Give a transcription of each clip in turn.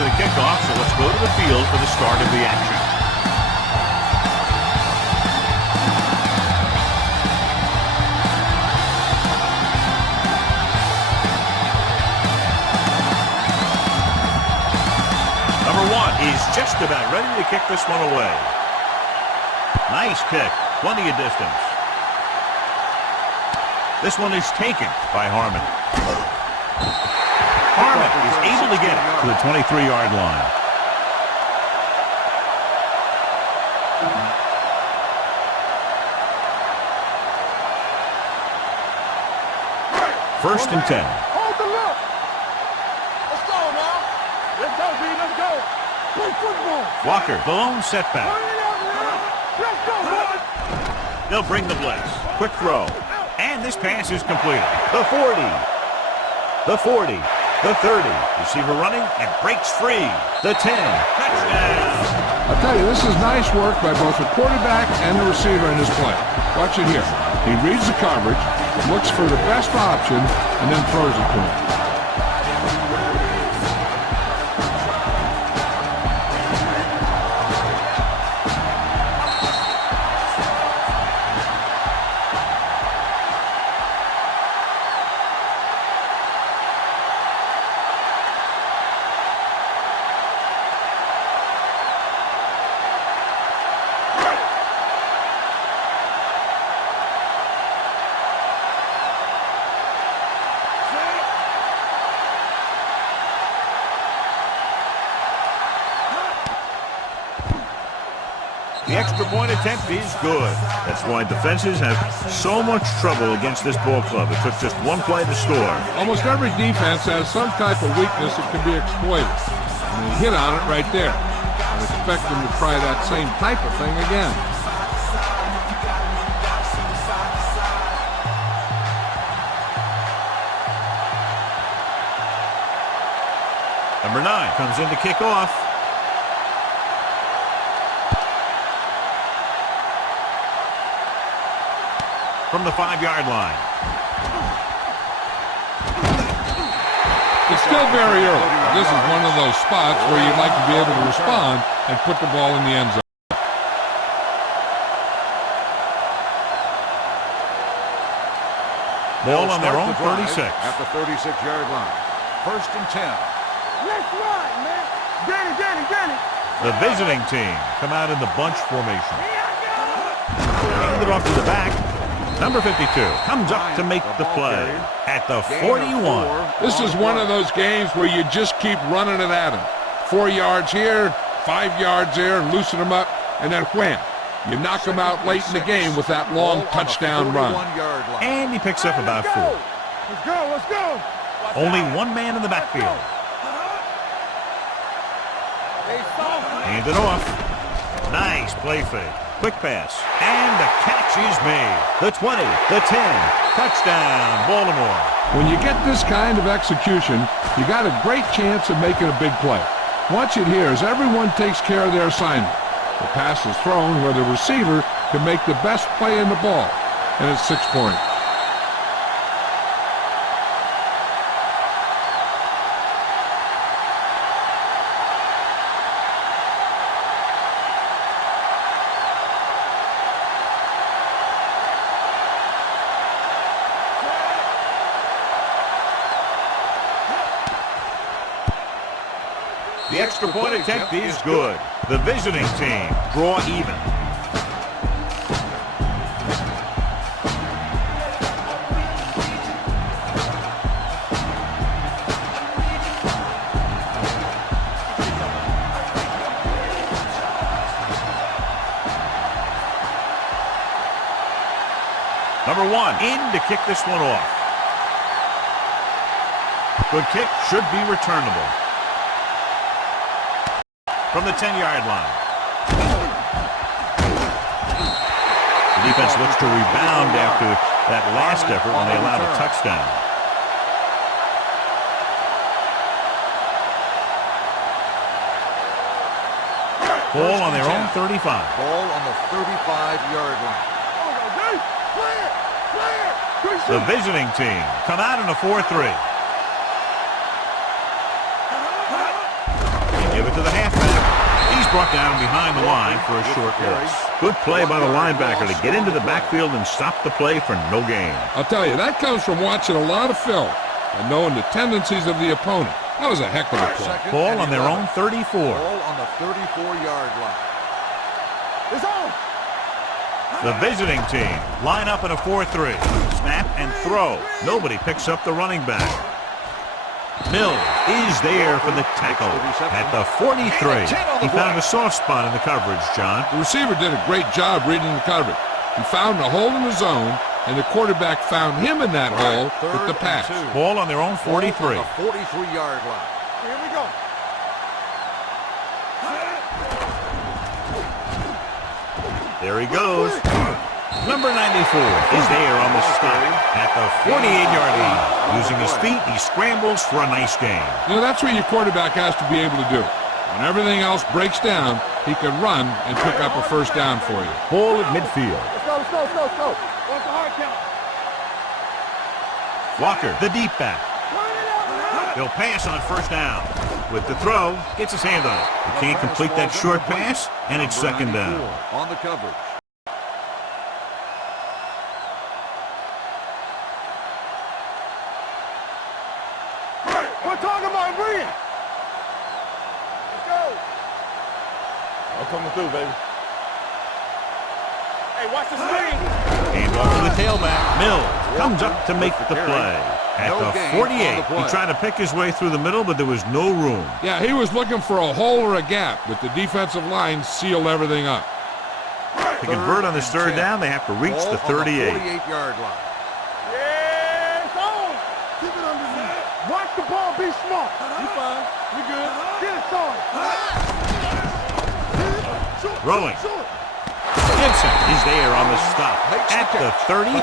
for the kickoff, so let's go to the field for the start of the action. Number 1 is just about ready to kick this one away. Nice kick. Plenty of distance. This one is taken by Harmon. Harmon is able to get it to the 23-yard line. First and 10. Hold the look. Let's go now. Let's go, B. Let's go. Play football. Walker, the lone setback. Let's go, boy. They'll bring the blitz. Quick throw. And this pass is completed. The 40. The 40. The 30. Receiver running and breaks free. The 10. Touchdown. I'll tell you, this is nice work by both the quarterback and the receiver in this play. Watch it here. He reads the coverage, looks for the best option, and then throws it to him. The extra point attempt is good. That's why defenses have so much trouble against this ball club. It took just one play to score. Almost every defense has some type of weakness that can be exploited. And they hit on it right there. I expect them to try that same type of thing again. Number 9 comes in to kick off. From the 5-yard line. It's still very early. This is one of those spots where you'd like to be able to respond and put the ball in the end zone. Ball on their own 36. At the 36-yard line. First and 10. Let's ride, man. Danny. The visiting team come out in the bunch formation. Hand it off to the back. Number 52 comes up to make the play at the 41. This is one of those games where you just keep running it at him. 4 yards here, 5 yards there, loosen them up, and then wham. You knock them out late in the game with that long touchdown run. And he picks up about 4. Let's go. Only one man in the backfield. Hand it off. Nice play fake. Quick pass. And the catch is made. The 20, the 10. Touchdown, Baltimore. When you get this kind of execution, you got a great chance of making a big play. Watch it here as everyone takes care of their assignment. The pass is thrown where the receiver can make the best play in the ball. And it's 6 points. The extra point attempt is good. The visiting team draw even. Number 1 in to kick this one off. Good kick, should be returnable. From the 10-yard line. The defense looks to rebound after that last effort when they allowed a touchdown. Ball on their own 35. Ball on the 35-yard line. The visiting team come out in a 4-3. brought down behind the line for a short loss. Good play by the linebacker to get into the backfield and stop the play for no gain. I'll tell you, that comes from watching a lot of film and knowing the tendencies of the opponent. That was a heck of a play. Ball on their own 34. Ball on the 34-yard line. It's on. The visiting team line up in a 4-3. Snap and throw. Nobody picks up the running back. Mills is there for the tackle at the 43. He found a soft spot in the coverage, John. The receiver did a great job reading the coverage. He found a hole in the zone, and the quarterback found him in that hole with the pass. Ball on their own 43. Ball on the 43-yard line. Here we go. There he goes. Number 94 is there on the stop at the 48-yard line. Using his feet, he scrambles for a nice gain. You know, that's what your quarterback has to be able to do. When everything else breaks down, he can run and pick up a first down for you. Ball at midfield. Let's go, let's go, let's go, let's go. What's the hard count? Walker, the deep back. He'll pass on first down. With the throw, gets his hand on it. He can't complete that short pass, and it's second down. On the coverage. We're talking about Brian. Let's go. I'm coming through, baby. Hey, watch the screen. Hand off to the tailback. Mills comes up to make the play. At the 48, he tried to pick his way through the middle, but there was no room. Yeah, he was looking for a hole or a gap, but the defensive line sealed everything up. To convert on this third down, they have to reach the 38. 48-yard line. Yeah, it's on. Keep it underneath. Watch the ball, be smart. You fine. You good. Get it started. Rolling. Gibson is there on the stop at the 35.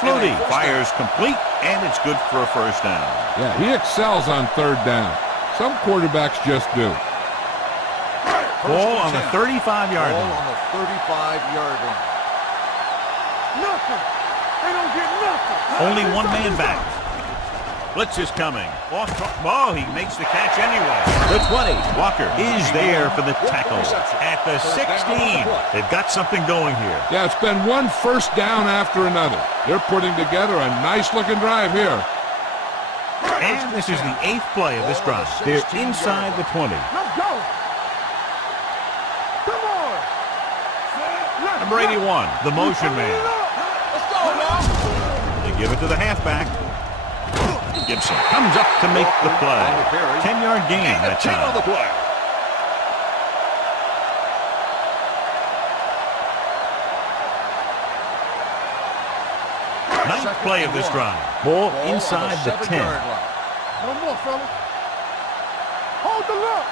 Flutie fires complete, and it's good for a first down. Yeah, he excels on third down. Some quarterbacks just do. Ball on the 35-yard Ball line. on the 35-yard line. Nothing. They don't get nothing. Only one man back. Blitz is coming. Oh, he makes the catch anyway. The 20. Walker is there for the tackle at the 16. They've got something going here. Yeah, it's been one first down after another. They're putting together a nice-looking drive here. And this is the 8th play of this drive. They're inside the 20. Let's go. Come on. Number 81, the motion man. Let's go now. They give it to the halfback. Gibson comes up to make the play. 10-yard gain that time. On the play. Ninth play of this drive. Ball inside the 10. No more, fellas. Hold the look.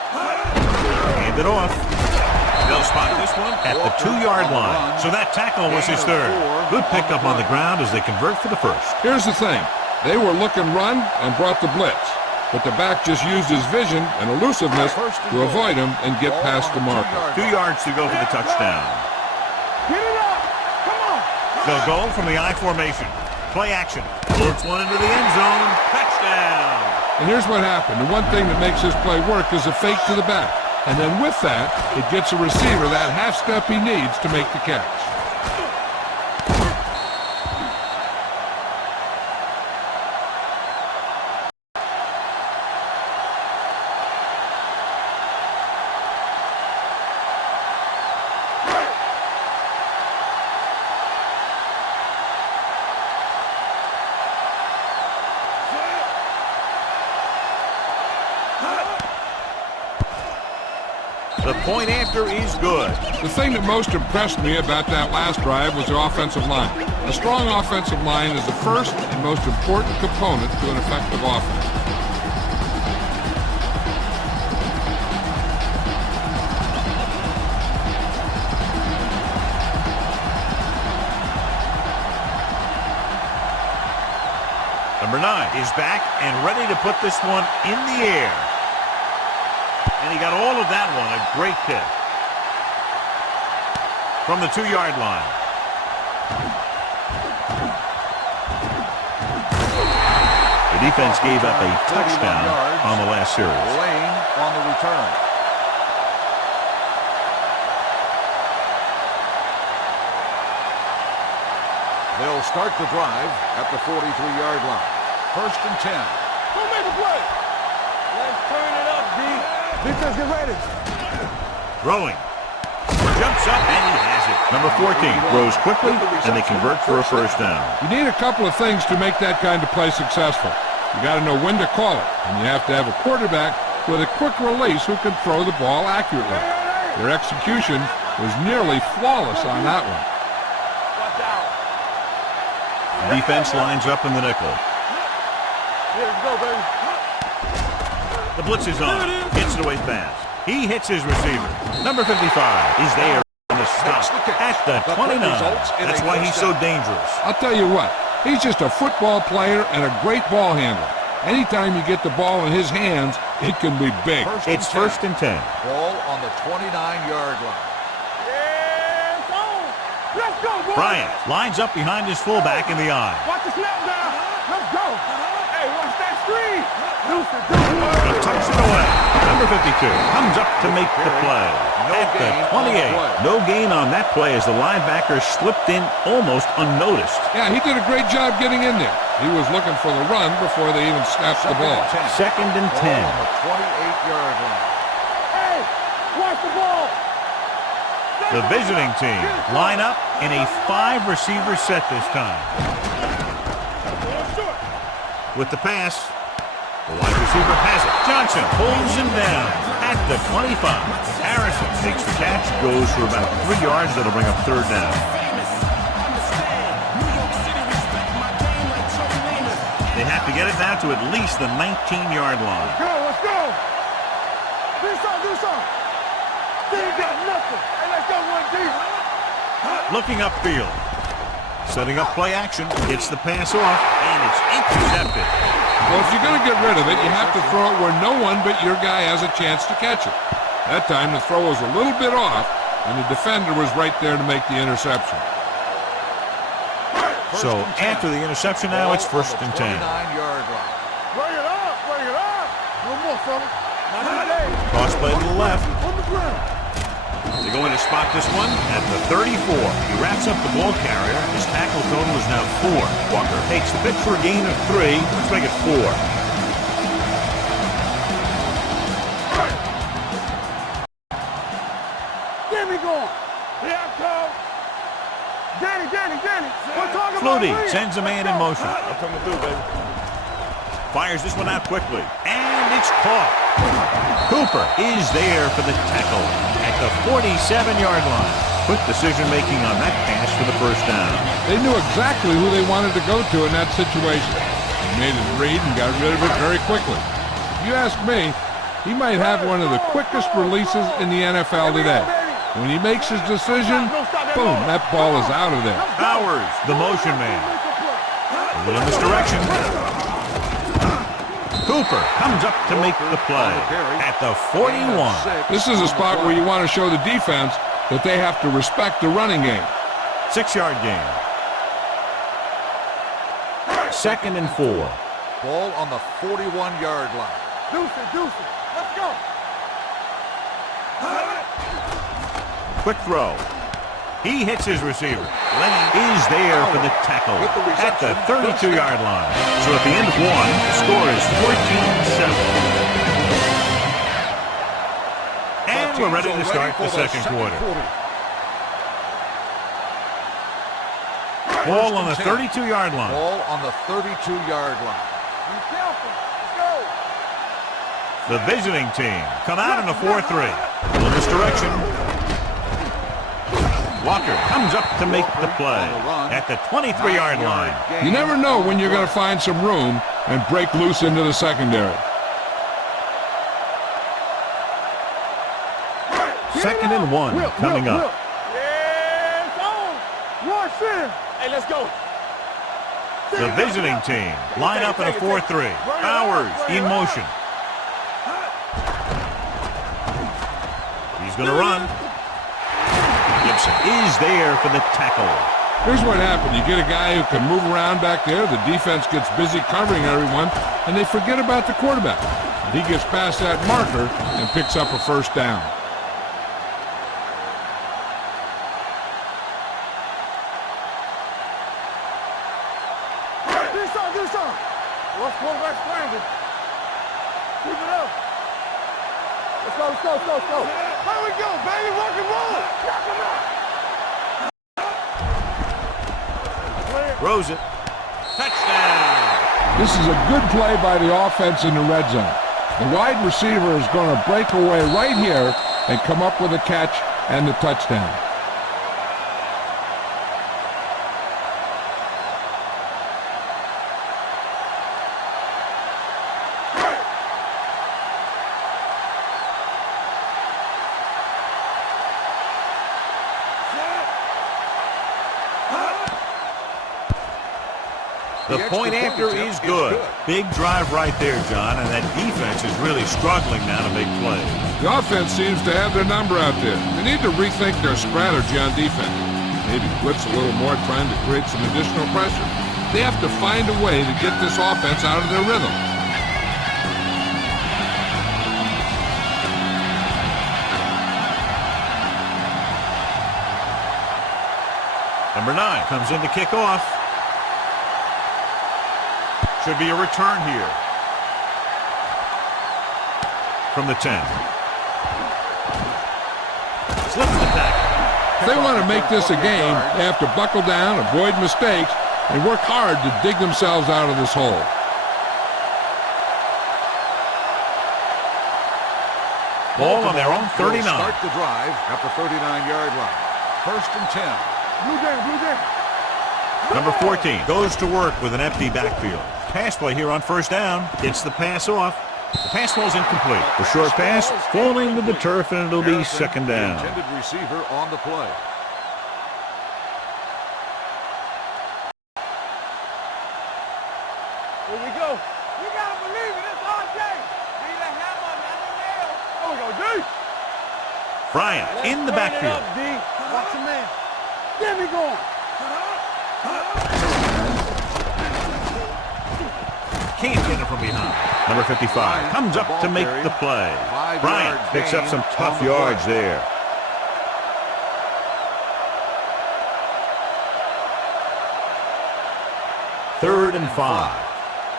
Hand it off. They'll spot this one at the 2-yard line. So that tackle was his third. Good pickup on the ground as they convert for the first. Here's the thing. They were looking run and brought the blitz, but the back just used his vision and elusiveness to avoid him and get past the marker. 2 yards to go for the touchdown. Get it up. Come on. They'll go from the I formation. Play action. Floats one into the end zone. Touchdown. And here's what happened. The one thing that makes this play work is a fake to the back. And then with that, it gets a receiver that half step he needs to make the catch. The point after is good. The thing that most impressed me about that last drive was the offensive line. A strong offensive line is the first and most important component to an effective offense. Number 9 is back and ready to put this one in the air. And he got all of that one, a great kick. From the 2-yard line. The defense gave up a touchdown on the last series. Lane on the return. They'll start the drive at the 43-yard line. 1st and 10. Who made the play? Let's turn it up, D. Defense, get ready. Throwing. Jumps up and he has it. Number 14 throws quickly and they convert for a first down. You need a couple of things to make that kind of play successful. You got to know when to call it, and you have to have a quarterback with a quick release who can throw the ball accurately. Their execution was nearly flawless on that one. Watch out. Defense lines up in the nickel. Here we go, baby. The blitz is on. Hits it away fast. He hits his receiver. Number 55 is there on the stop at the 29. That's why he's so dangerous. I'll tell you what, he's just a football player and a great ball handler. Anytime you get the ball in his hands, it can be big. It's 1st and 10. Ball on the 29-yard line. Yes, on. Let's go, boy. Bryant lines up behind his fullback in the eye. Watch the snap down. Let's go. Hey, watch that screen. He tucks it away. Number 52 comes up to make the play at the 28. No gain on that play as the linebacker slipped in almost unnoticed. Yeah, he did a great job getting in there. He was looking for the run before they even snapped the ball. 2nd and 10. Ball on the 28-yard line. Hey, watch the ball. The visiting team line up in a 5-receiver set this time. With the pass, the wide receiver has it. Johnson pulls him down at the 25. Harrison takes the catch, goes for about 3 yards. That'll bring up 3rd down. They have to get it now to at least the 19-yard line. Let's go. Do something. They ain't got nothing. Hey, let's go, 1D. Looking upfield. Setting up play action. Gets the pass off, and it's intercepted. Well, if you're going to get rid of it, you have to throw it where no one but your guy has a chance to catch it. That time the throw was a little bit off, and the defender was right there to make the interception. So after the interception now, it's 1st and 10. 29-yard line. Bring it up. One more, fella. Not today. Cross play to the left. On the ground. They're going to spot this one at the 34. He wraps up the ball carrier. His tackle total is now 4. Walker takes the pitch for a gain of 3. Let's make it 4. Get me going. Here I come. Danny. We're talking Flutie about sends a man in motion. I'm coming through, baby. Fires this one out quickly. And it's caught. Cooper is there for the tackle at the 47-yard line. Quick decision-making on that pass for the first down. They knew exactly who they wanted to go to in that situation. They made it read and got rid of it very quickly. If you ask me, he might have one of the quickest releases in the NFL today. When he makes his decision, boom, that ball is out of there. Powers, the motion man. A little misdirection. Cooper comes up to make the play at the 41. This is a spot where you want to show the defense that they have to respect the running game. 6-yard gain. 2nd and 4. Ball on the 41-yard line. Deuce. Let's go. Quick throw. He hits his receiver. Lenny is there for the tackle at the 32-yard line. So at the end of 1, the score is 14-7. And we're ready to start the second quarter. Ball on the 32-yard line. Ball on the 32-yard line. Be careful. Let's go. The visiting team come out in a 4-3. A little misdirection. Walker comes up to make the play at the 23-yard line. You never know when you're going to find some room and break loose into the secondary. 2nd and 1 coming up. Yes, on. Rush in. Hey, let's go. The visiting team line up in a 4-3. Powers in motion. He's going to run. Gibson is there for the tackle. Here's what happened. You get a guy who can move around back there. The defense gets busy covering everyone, and they forget about the quarterback. He gets past that marker and picks up a first down. triangle. Keep it up. Let's go, let's go, let's go, let's go. Here we go, baby. Rock and roll. Knock him out. Throws it. Touchdown. This is a good play by the offense in the red zone. The wide receiver is going to break away right here and come up with a catch and the touchdown. The point after is good. Big drive right there, John, and that defense is really struggling now to make plays. The offense seems to have their number out there. They need to rethink their strategy on defense. Maybe blitz a little more, trying to create some additional pressure. They have to find a way to get this offense out of their rhythm. Number 9 comes in to kick off. Should be a return here. From the 10. Slips the tackle. If they want to make this a game, they have to buckle down, avoid mistakes, and work hard to dig themselves out of this hole. Ball on their own 39. Start the drive at the 39-yard line. First and 10. Blue game, blue game. Number 14 goes to work with an empty backfield. Pass play here on first down. Gets the pass off. The pass ball's incomplete. The short pass falling to the turf, and it'll be second down. Intended receiver on the play. Here we go. You gotta believe it. It's RJ. Need a hammer, not a nail. There we go, D. Bryant in the backfield. Up, D. Watch your man. Get me going. Can't get it from behind. Number 55 comes up to make the play. Bryant picks up some tough yards there. Third and 5.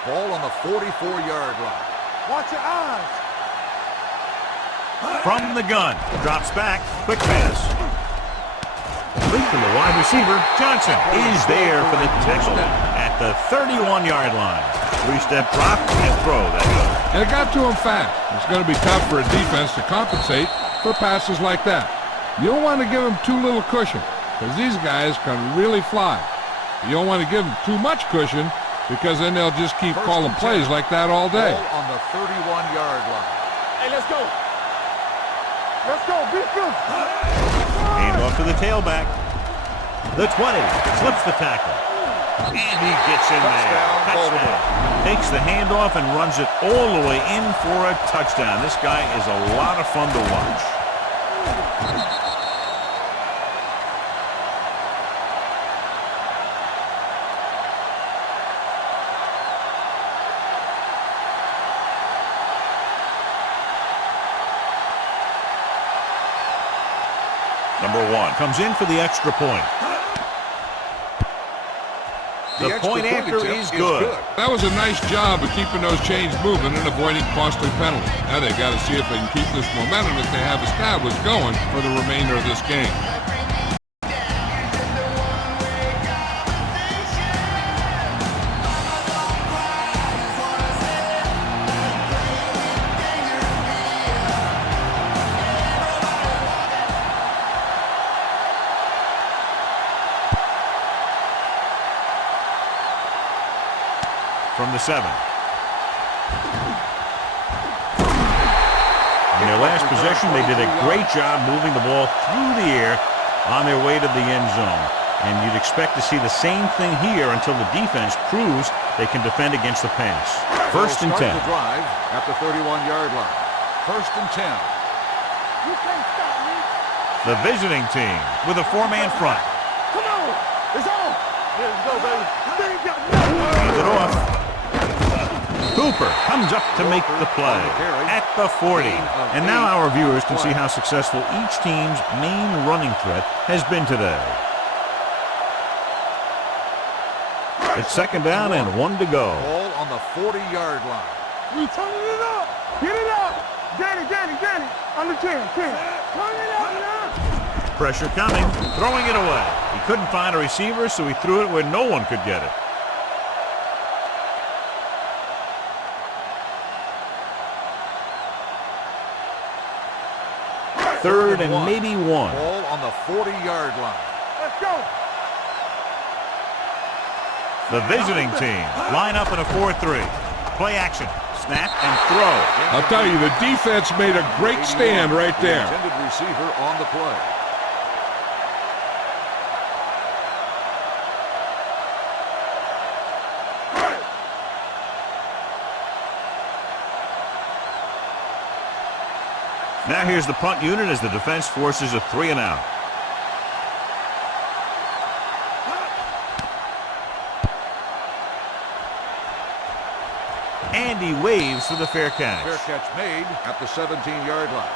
Ball on the 44-yard line. Watch your eyes. From the gun. Drops back. Quick pass. Complete from the wide receiver. Johnson is there for the tackle at the 31-yard line. 3-step drop and throw that goes. And it got to him fast. It's going to be tough for a defense to compensate for passes like that. You don't want to give them too little cushion, because these guys can really fly. You don't want to give them too much cushion, because then they'll just keep calling plays like that all day. Ball on the 31-yard line. Hey, let's go. Let's go. Be good. Hand off to the tailback. The 20 slips the tackle. And he gets in there. Touchdown. Takes the handoff and runs it all the way in for a touchdown. This guy is a lot of fun to watch. Number 1 comes in for the extra point. The point after is good. That was a nice job of keeping those chains moving and avoiding costly penalties. Now they've got to see if they can keep this momentum that they have established going for the remainder of this game. From the 7. In their last possession, they did a great job moving the ball through the air on their way to the end zone. And you'd expect to see the same thing here until the defense proves they can defend against the pass. First and 10. The drive at the 31-yard line. First and 10. You can't stop me. The visiting team with a 4-man front. Come on. It's on. Let's go, baby. They ain't got nothing. Hands it off. Cooper comes up to make the play at the 40. And now our viewers can see how successful each team's main running threat has been today. It's second down and 1 to go. Ball on the 40-yard line. We turning it up. Get it up. Danny. Under 10. Turn it up now. Pressure coming, throwing it away. He couldn't find a receiver, so he threw it where no one could get it. Third and maybe one. Ball on the 40-yard line. Let's go. The visiting team line up in a 4-3. Play action, snap and throw. I'll tell you, the defense made a great stand right The there. intended receiver on the play. Now here's the punt unit as the defense forces a 3-and-out. And he waves for the fair catch. Fair catch made at the 17-yard line.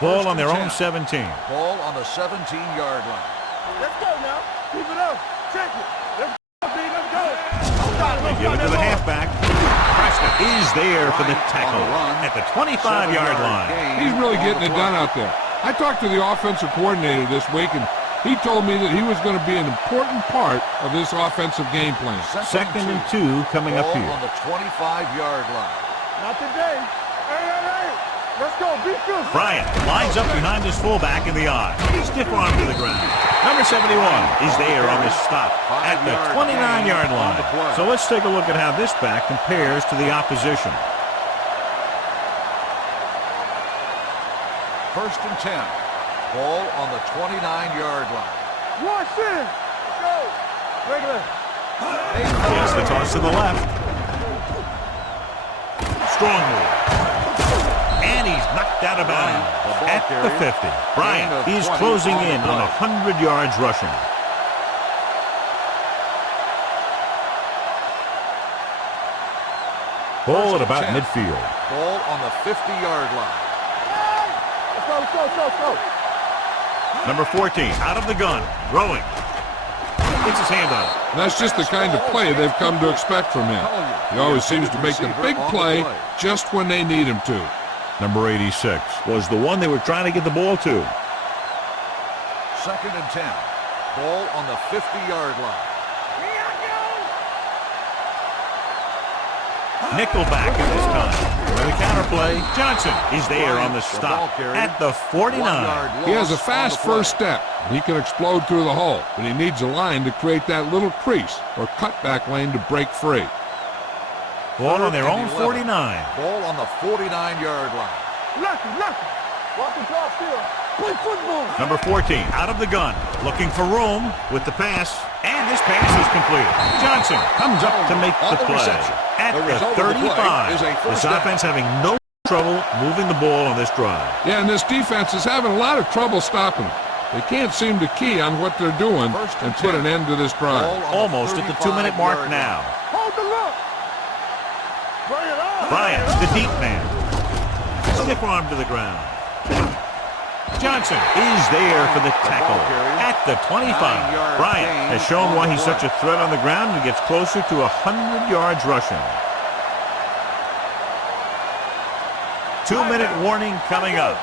Ball on their First own and 17. Ball on the 17-yard line. Let's go now. Keep it up. Check it. Let's go, B. Let's go. They give it to the halfback. Prescott is there for the tackle at the 25-yard line. He's really getting it done out there. I talked to the offensive coordinator this week, and he told me that he was going to be an important part of this offensive game plan. Second and 2 coming up Ball here. on the 25-yard line. Not today. Hey. Let's go. Be good. Bryant lines up behind his fullback in the I. Stiff arm to the ground. Number 71 is there on this stop at the 29-yard line. So let's take a look at how this back compares to the opposition. First and 10. Ball on the 29-yard line. Watch in. Let's go. Regular. Yes, the toss to the left. Strong move. And he's knocked out of bounds at the 50. Bryant is closing in on 100 yards rushing. Ball at about midfield. Ball on the 50-yard line. Let's go. Number 14 out of the gun, throwing. Gets his hand on it. That's just the kind of play they've come to expect from him. He always seems to make the big play just when they need him to. Number 86 was the one they were trying to get the ball to. Second and 10. Ball on the 50-yard line. Nickelback at this time. For the counterplay, Johnson is there on the stop at the 49. He has a fast first step. He can explode through the hole, but he needs a line to create that little crease or cutback lane to break free. Ball on their own 49. Ball on the 49-yard line. Lucky. Walk the drop still. Play football. Number 14 out of the gun, looking for room with the pass, and this pass is completed. Johnson comes up to make the play at the 35. This offense having no trouble moving the ball on this drive. Yeah, and this defense is having a lot of trouble stopping them. They can't seem to key on what they're doing and put an end to this drive. Almost at the 2-minute mark now. Hold the look. Bring it on. Bryant, the deep man. Stiff arm to the ground. Johnson is there for the tackle at the 25. Bryant has shown why he's such a threat on the ground and gets closer to 100 yards rushing. 2-minute warning coming up.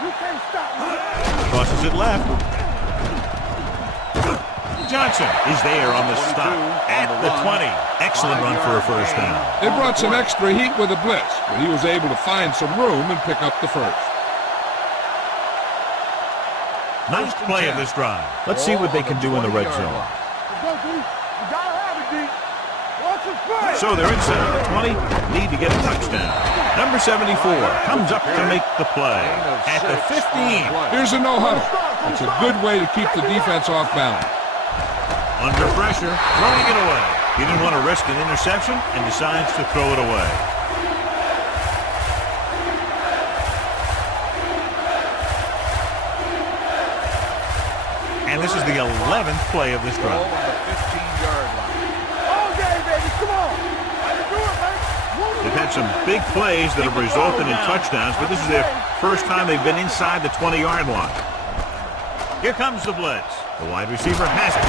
You can't stop me. Crosses it left. Johnson is there on the stop at the 20. Excellent run for a first down. They brought some extra heat with a blitz, but he was able to find some room and pick up the first. Nice play of this drive. Let's see what they can do in the red zone. Go, D. You gotta have it, D. Watch his play. So they're inside the 20, need to get a touchdown. Number 74 comes up to make the play at the 15. Here's a no-huddle. It's a good way to keep the defense off balance. Under pressure, throwing it away. He didn't want to risk an interception and decides to throw it away. And this is the 11th play of this Ball drive. on the 15-yard line. All day, baby. Come on. Let's do it, man. The They've had some big plays that have resulted in touchdowns, but this is their first time they've been inside the 20-yard line. Here comes the blitz. The wide receiver has it.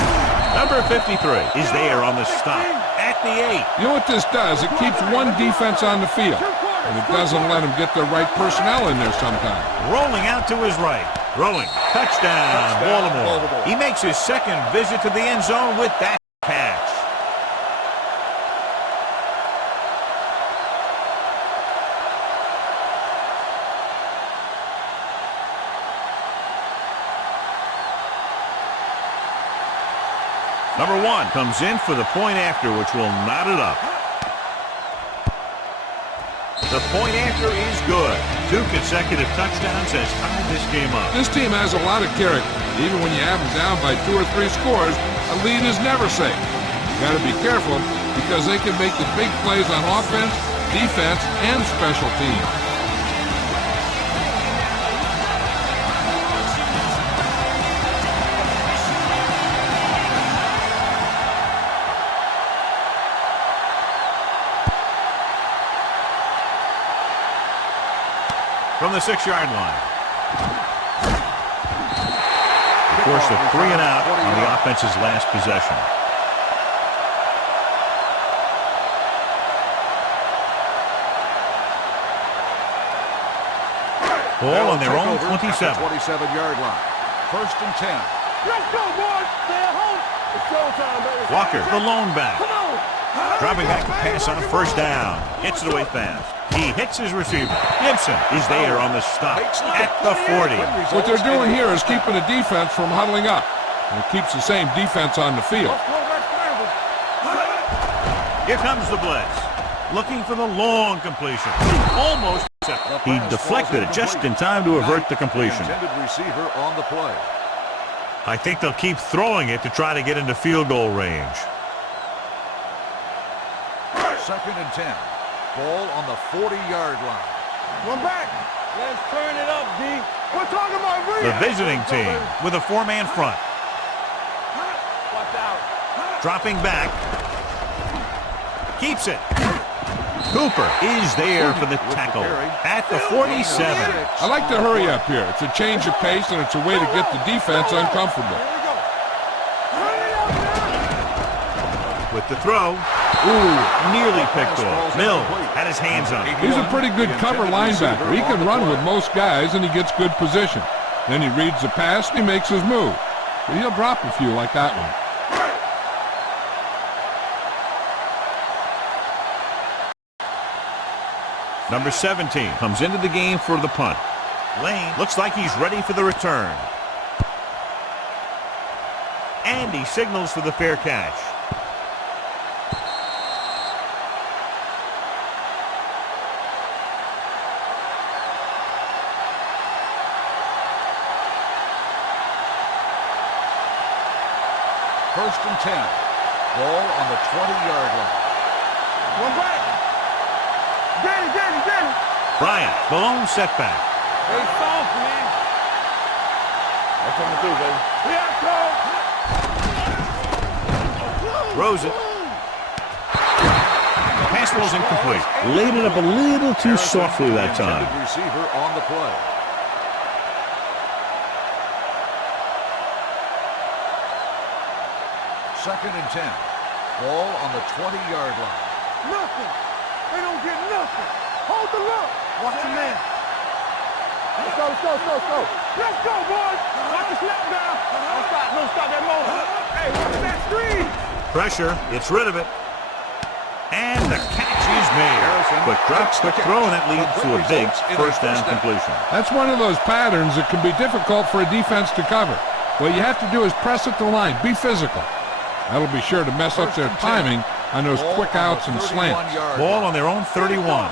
Number 53 is there on the stop at the 8. You know what this does? It keeps one defense on the field, and it doesn't let them get the right personnel in there sometimes. Rolling out to his right. Throwing. Touchdown, Baltimore. He makes his second visit to the end zone with that catch. Number 1 comes in for the point after, which will knot it up. The point after is good. 2 consecutive touchdowns has tied this game up. This team has a lot of character. Even when you have them down by 2 or 3 scores, a lead is never safe. You got to be careful because they can make the big plays on offense, defense, and special teams. From the 6-yard line. Forced a 3 and out on the offense's last possession. Ball on their own 27. 27-yard line. 1st and 10. Let's go, boys. Stay at home. It's showtime, baby. Walker, the lone back. Come on. Dropping back to pass on a 1st down. Hits it away fast. He hits his receiver. Gibson is there on the stop at the 40. What they're doing here is keeping the defense from huddling up. And it keeps the same defense on the field. Here comes the blitz. Looking for the long completion. Almost. He deflected it just in time to avert the completion. Intended receiver on the play. I think they'll keep throwing it to try to get into field goal range. 2nd and 10. Ball on the 40-yard line. One back. Let's turn it up, D. We're talking about real. The visiting team with a 4-man front. Watch out. Dropping back. Keeps it. Cooper is there for the tackle at the 47. I like to hurry up here. It's a change of pace, and it's a way to get the defense uncomfortable. With the throw. Ooh, nearly picked off. Mills had his hands on it. He's a pretty good cover linebacker. He can run with most guys, and he gets good position. Then he reads the pass, and he makes his move. But he'll drop a few like that one. Number 17 comes into the game for the punt. Lane looks like he's ready for the return. And he signals for the fair catch. First and 10. Ball on the 20-yard line. One back. Danny. Bryant, the lone setback. Hey, soft, man. That's coming through, baby. Yeah, Throws it. Pass was incomplete. Laid it up a little too softly that time. Receiver on the play. Second and 10. Ball on the 20-yard line. Nothing. They don't get nothing. Hold the look. Watch the man. Let's go. Let's go, boys. Watch the snap down. Don't stop that motor. Hey, watch that screen. Pressure, gets rid of it. And the catch is made. Quick drop, quick throw, and that leads to a big 1st down completion. That's one of those patterns that can be difficult for a defense to cover. What you have to do is press at the line, be physical. That'll be sure to mess up their timing on those quick outs and slants. Ball on their own 31.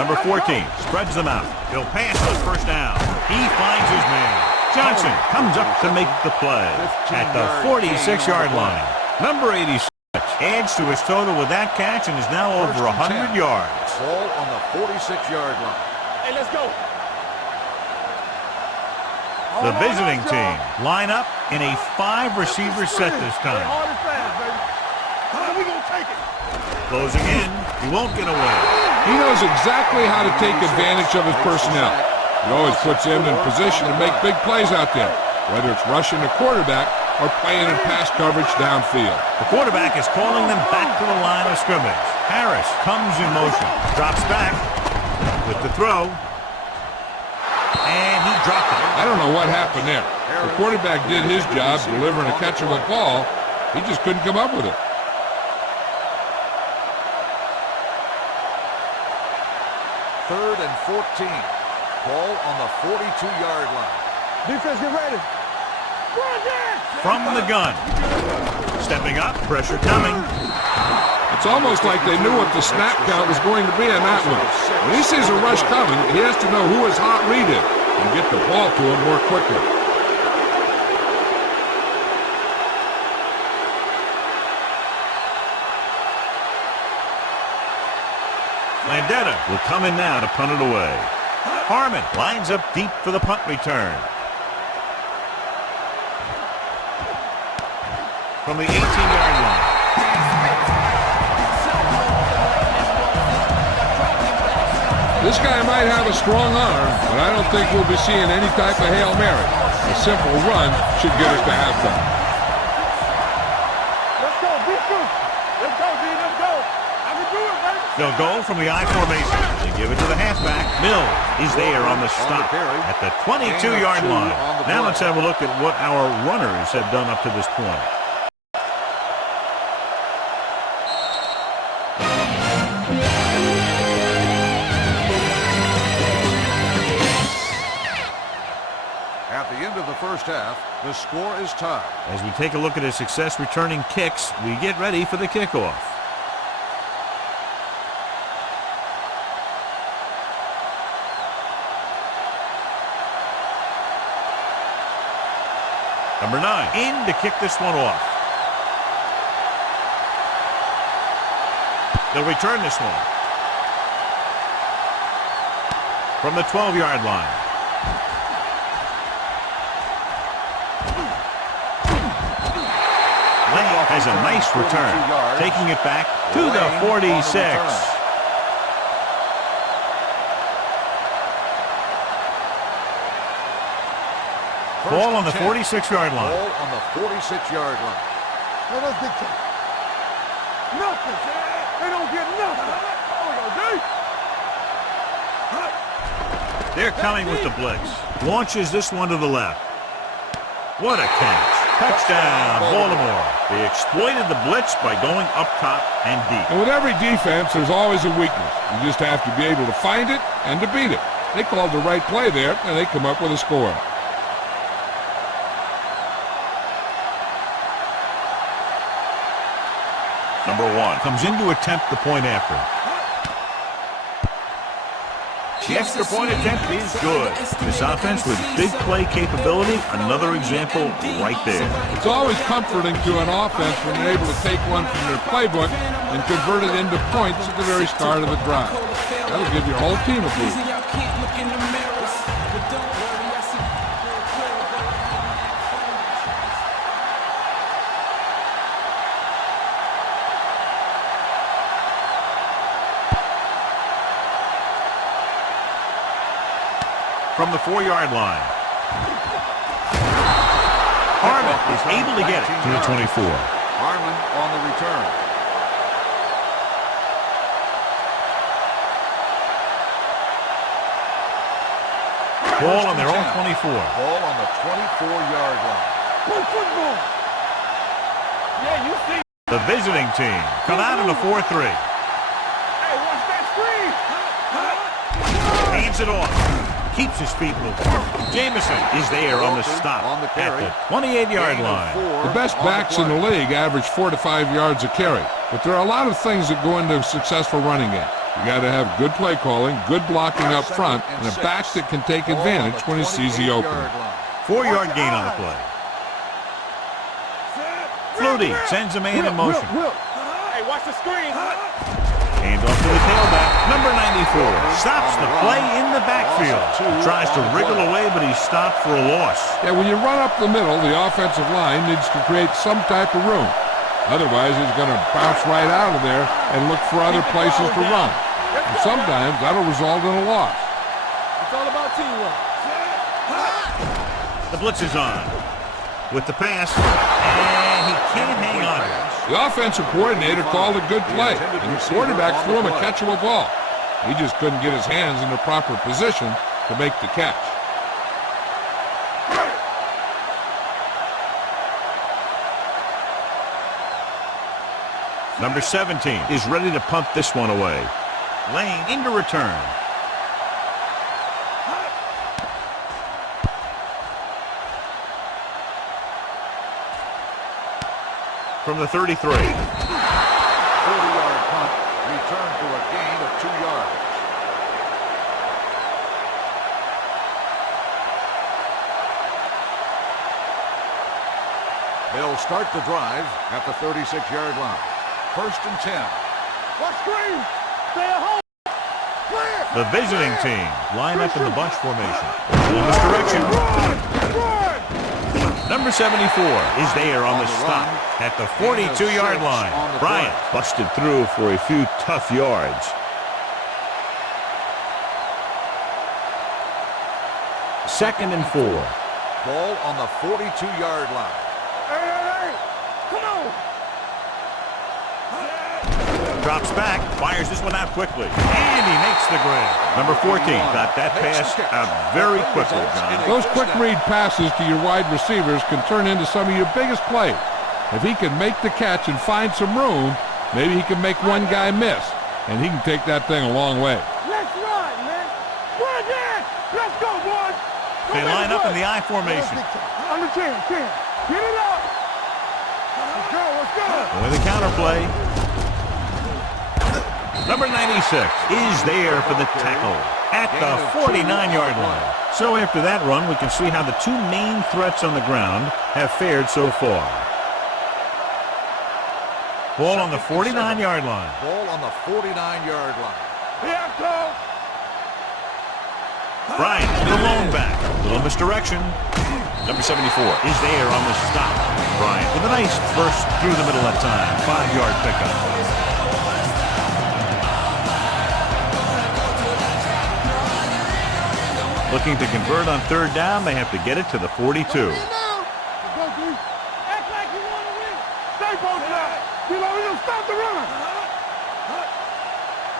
Number 14 spreads them out. He'll pass on 1st down. He finds his man. Johnson comes up to make the play at the 46-yard line. Number 86 adds to his total with that catch and is now over 100 yards. Ball on the 46-yard line. Hey, let's go. The visiting team line up in a 5-receiver set this time. Hard and fast, baby. How we gonna take it? Closing in. He won't get away. He knows exactly how to take advantage of his personnel. He always puts him in position to make big plays out there, whether it's rushing the quarterback or playing in pass coverage downfield. The quarterback is calling them back to the line of scrimmage. Harris comes in motion, drops back with the throw, and he dropped it. I don't know what happened there. The quarterback did his job delivering a catchable ball. He just couldn't come up with it. Third and 14. Ball on the 42-yard line. Defense, get ready. From the gun. Stepping up, pressure coming. It's almost like they knew what the snap count was going to be on that one. When he sees a rush coming, he has to know who his hot read is and get the ball to him more quickly. Landetta will come in now to punt it away. Harmon lines up deep for the punt return. From the 18-yard line. This guy might have a strong arm, but I don't think we'll be seeing any type of Hail Mary. A simple run should get us to halftime. Let's go, defense. Let's go, D. Let's go. I can do it, baby. They'll go from the I formation. They give it to the halfback. Mills is there on the stop at the 22-yard line. Now let's have a look at what our runners have done up to this point. At the end of the first half, the score is tied. As we take a look at his success returning kicks, we get ready for the kickoff. Number 9 in to kick this one off. They'll return this one from the 12-yard line. Lane has a nice return, taking it back to the 46. Ball on the 46-yard line. Ball on the 46-yard line. Let us dictate. Nothing. They don't get nothing. There we go, D. They're coming with the blitz. Launches this one to the left. What a catch. Touchdown, Baltimore. They exploited the blitz by going up top and deep. And with every defense, there's always a weakness. You just have to be able to find it and to beat it. They called the right play there, and they come up with a score. Number 1 comes in to attempt the point after. The extra point attempt is good. This offense with big play capability, another example right there. It's always comforting to an offense when they're able to take one from their playbook and convert it into points at the very start of a drive. That'll give your whole team a boost. From the 4-yard line. Harmon is able to get it to the 24. Harmon on the return. Ball on their own 24. Ball on the 24-yard line. Play football. Yeah, you see. The visiting team come out in a 4-3. Hey, watch that screen. Hands it off. Keeps his feet moving. Jamison is there on the stop at the 28-yard line. The best backs in the league average 4 to 5 yards a carry, but there are a lot of things that go into a successful running game. You got to have good play calling, good blocking up front, and a back that can take advantage when he sees the opening. 4-yard gain on the play. Flutie sends a man in motion. Hey, watch the screen. Hand off to the tailback. Number 94 stops the play in the backfield. Tries to wriggle away, but he's stopped for a loss. Yeah, when you run up the middle, the offensive line needs to create some type of room. Otherwise, he's going to bounce right out of there and look for other places to run. And sometimes that'll result in a loss. It's all about teamwork. The blitz is on. With the pass, and he can't hang on to it. The offensive coordinator called a good play, and the quarterback threw him a catchable ball. He just couldn't get his hands in the proper position to make the catch. Number 17 is ready to punt this one away. Lane into return. From the 33. 40-yard punt, return for a gain of 2 yards. They'll start the drive at the 36-yard line. 1st and 10. What screen? Stay at home. Clear. The visiting team line up in the bunch formation. In this direction. Run. Number 74 is there on the stop at the 42-yard line. Bryant busted through for a few tough yards. 2nd and 4. Ball on the 42-yard line. Hey. Come on. Drops back, fires this one out quickly, and he makes the grab. Number 14 got that pass out very quickly, John. Those quick read passes to your wide receivers can turn into some of your biggest plays. If he can make the catch and find some room, maybe he can make one guy miss, and he can take that thing a long way. Let's run, man. Run there. Let's go, boys. They line up in the I formation. Under 10. Get it up. Let's go. With a counterplay. Number 96 is there for the tackle at the 49-yard line. So after that run, we can see how the two main threats on the ground have fared so far. Ball on the 49-yard line. Ball on the 49-yard line. Here comes. Bryant, the lone back. Little misdirection. Number 74 is there on the stop. Bryant with a nice burst through the middle that time. 5-yard pickup. Looking to convert on 3rd down, they have to get it to the 42. Act like you want to win. Stay posted up. We don't stop the runner.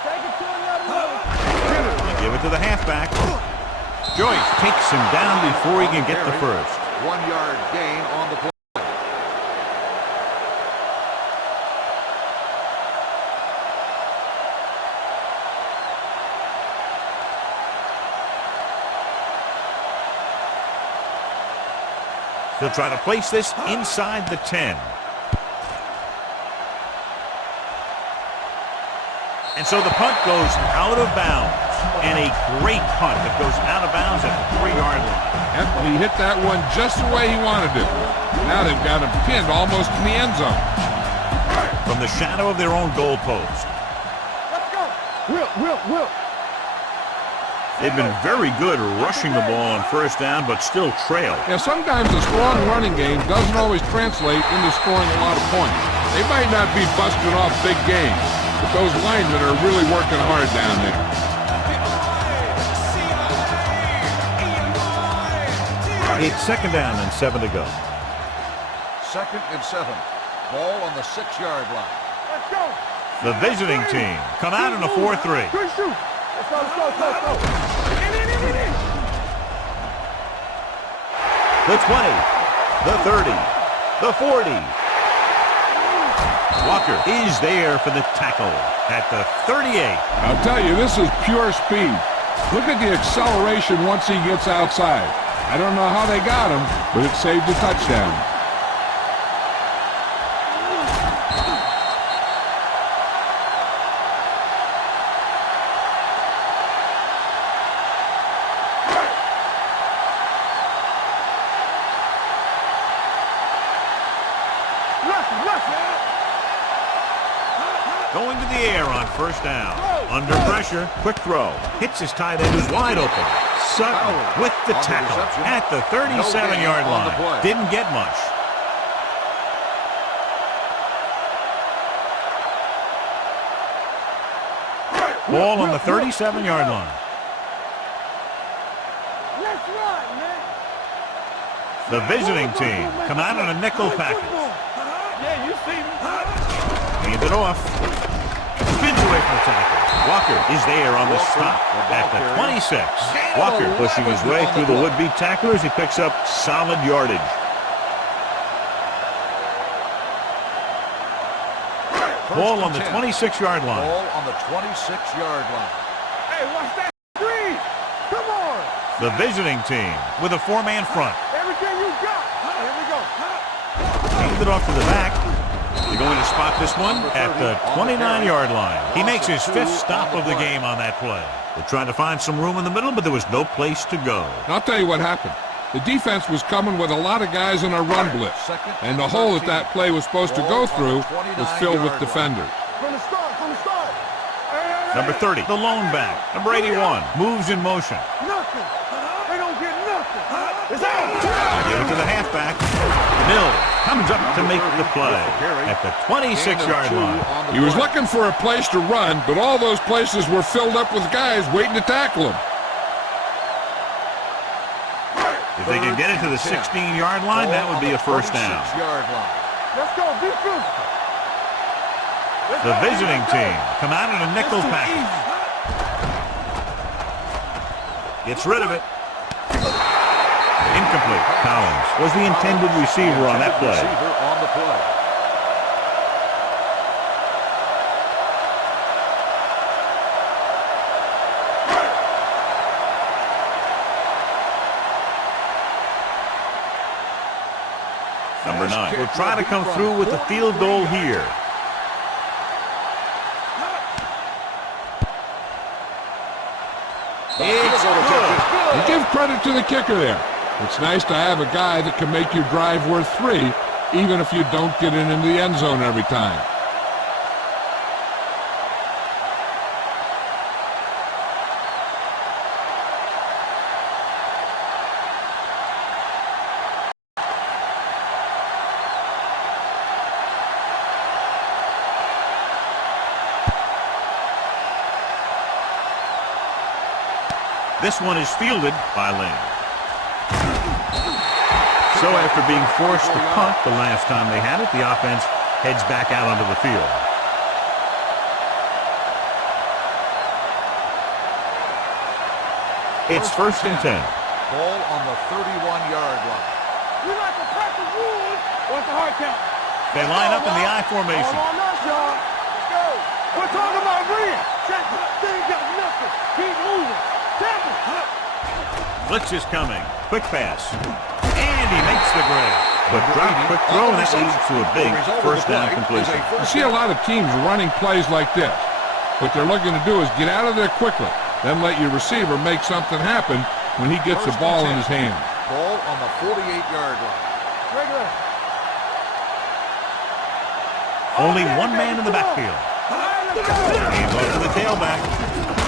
Take it to another level. They give it to the halfback. Joyce takes him down before he can get the first. 1-yard gain on the play. He'll try to place this inside the 10. And so the punt goes out of bounds. And a great punt that goes out of bounds at the 3-yard line. Yep, he hit that one just the way he wanted to. Now they've got him pinned almost in the end zone. From the shadow of their own goal post. Let's go. Will. They've been very good rushing the ball on 1st down, but still trail. Yeah, sometimes a strong running game doesn't always translate into scoring a lot of points. They might not be busting off big games, but those linemen are really working hard down there. It's 2nd down and 7 to go. 2nd and 7. Ball on the 6-yard line. Let's go. The visiting team come out in a 4-3. Good shoot. Let's go. In. The 20, the 30, the 40. Walker is there for the tackle at the 38. I'll tell you, this is pure speed. Look at the acceleration once he gets outside. I don't know how they got him, but it saved a touchdown. Going to the air on 1st down. Under pressure, quick throw. Hits his tight end who's wide open. Sutton with the tackle at the 37-yard line. Didn't get much. Ball on the 37-yard line. Let's run, man. The visiting team come out in a nickel package. Yeah, you see me. Hand it off. Spins away from the tackle. Walker is there on the stop at the 26. Walker pushing his way through the would-be tacklers. He picks up solid yardage. Ball on the 26-yard line. Ball on the 26-yard line. Hey, watch that screen. Come on. The visiting team with a four-man front. Everything you got. Here we go. Hand it off to the back. They're going to spot this one at the 29-yard line. He makes his fifth stop of the game on that play. They're trying to find some room in the middle, but there was no place to go. I'll tell you what happened. The defense was coming with a lot of guys in a run blitz, and the hole that play was supposed to go through was filled with defenders. From the start. Number 30, the lone back. Number 81, moves in motion. Nothing. They don't get nothing. It's out. Give it to the halfback. Mill comes up to make the play at the 26-yard line. He was looking for a place to run, but all those places were filled up with guys waiting to tackle him. If they could get it to the 16-yard line, that would be a first down. Let's go. Be physical. The visiting team come out in a nickel package. Gets rid of it. Incomplete. Collins was the intended receiver on that play. Number 9 will try to come through with the field goal here. It's good. You give credit to the kicker there. It's nice to have a guy that can make your drive worth 3, even if you don't get it into the end zone every time. This one is fielded by Lane. So after being forced to punt the last time they had it, the offense heads back out onto the field. It's 1st and 10. Ball on the 31-yard line. We like to pack the rules. What's the hard count? They line up in the I formation. All on us, y'all. Let's go. We're talking about Rhea. Check it. They ain't got nothing. Keep moving. Blitz is coming. Quick pass. And he makes the grab. But drop, quick throw, and that leads to a big first down completion. You see a lot of teams running plays like this. What they're looking to do is get out of there quickly, then let your receiver make something happen when he gets the ball in his hands. Ball on the 48-yard line. Regular. Only one man in the backfield. Hands off to the tailback.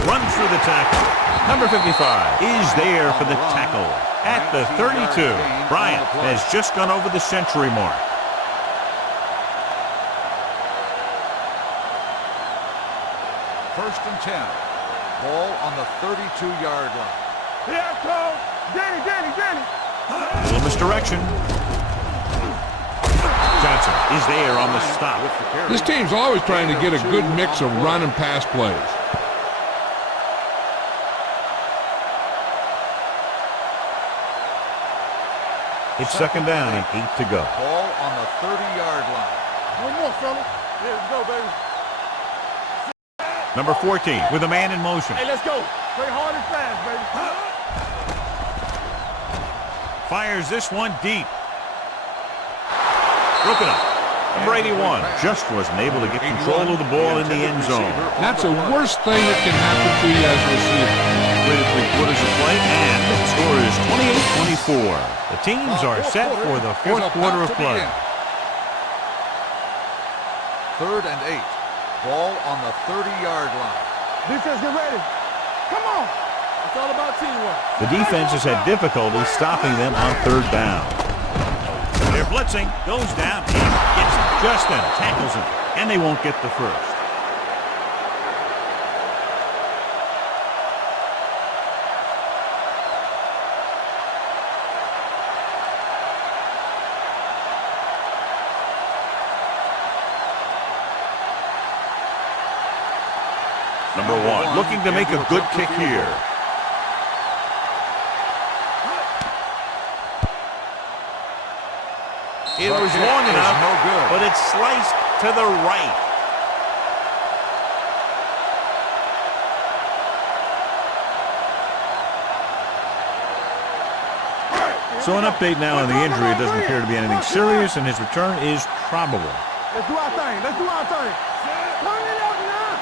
Runs through the tackle. Number 55 is there for the tackle at the 32. Bryant has just gone over the century mark. First and 10. Ball on the 32-yard line. Yeah, Cole. Danny. A little misdirection. Johnson is there on the stop. This team's always trying to get a good mix of run and pass plays. It's 2nd down and 8 to go. Ball on the 30-yard line. One more, fella. Yeah, let's go, baby. Number 14 with a man in motion. Hey, let's go. Play hard and fast, baby. Fires this one deep. Broken up. Number 81 just wasn't able to get control of the ball in the end zone. That's the worst thing that can happen to you as a receiver. Completed 3 quarters of play, and the score is 28-24. The teams are set for the 4th quarter of play. 3rd and 8. Ball on the 30-yard line. Defense, get ready. Come on. It's all about teamwork. The defense has had difficulty stopping them on 3rd down. They're blitzing, goes down, and gets Justin, tackles him, and they won't get the first. Number one, looking to make a good kick here. It was long enough, but it's sliced to the right. So an update now on the injury. It doesn't appear to be anything serious, and his return is probable. Let's do our thing. Let's do our thing. Turn it up now.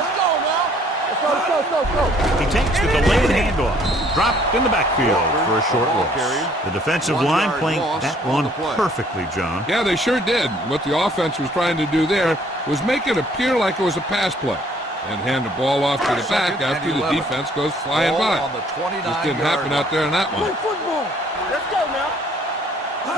Let's go now. Let's go. He takes the delayed handoff. Dropped in the backfield for a short loss. The defensive line playing that one perfectly, John. Yeah, they sure did. What the offense was trying to do there was make it appear like it was a pass play and hand the ball off to the back after the defense goes flying by. Just didn't happen out there in that one. Let's go now.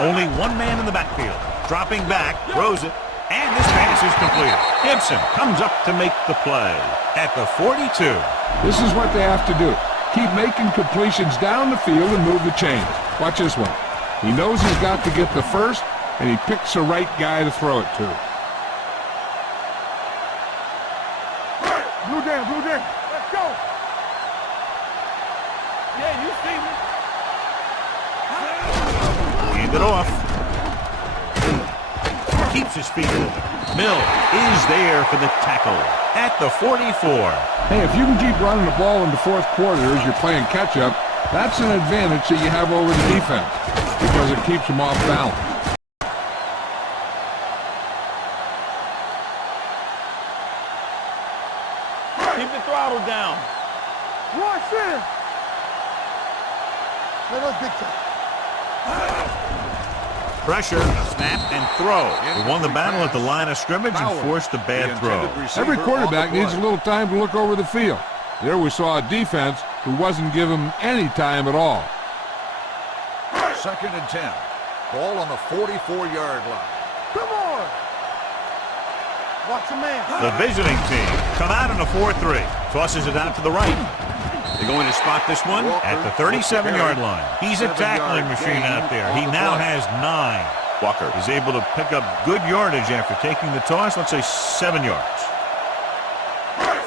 Only one man in the backfield. Dropping back, throws it, and this pass is completed. Gibson comes up to make the play at the 42. This is what they have to do. Keep making completions down the field and move the chains. Watch this one. He knows he's got to get the first, and he picks the right guy to throw it to. Blue jam. Let's go. Yeah, you see me. Hand it off. Keeps his feet moving. Mill is there for the tackle at the 44. Hey, if you can keep running the ball in the fourth quarter as you're playing catch-up, that's an advantage that you have over the defense because it keeps them off balance. Keep the throttle down. Watch this. Let us big time. Pressure, a snap, and throw. He won the battle at the line of scrimmage and forced a bad throw. Every quarterback needs a little time to look over the field. There we saw a defense who wasn't given any time at all. 2nd and 10. Ball on the 44-yard line. Come on. Watch your man. The visiting team come out in a 4-3. Tosses it out to the right. They're going to spot this one at the 37-yard line. He's a tackling machine out there. He now has 9. Walker is able to pick up good yardage after taking the toss, let's say 7 yards.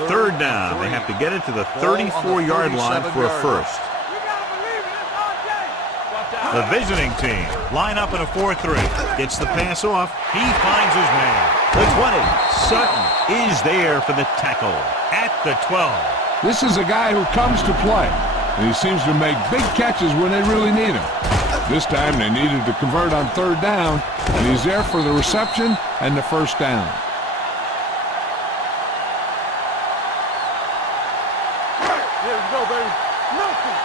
3rd down. They have to get it to the 34-yard line for a first. The visiting team line up in a 4-3. Gets the pass off. He finds his man. The 20. Sutton is there for the tackle at the 12. This is a guy who comes to play, and he seems to make big catches when they really need him. This time they needed to convert on 3rd down, and he's there for the reception and the first down. Here we go, baby. Nothing.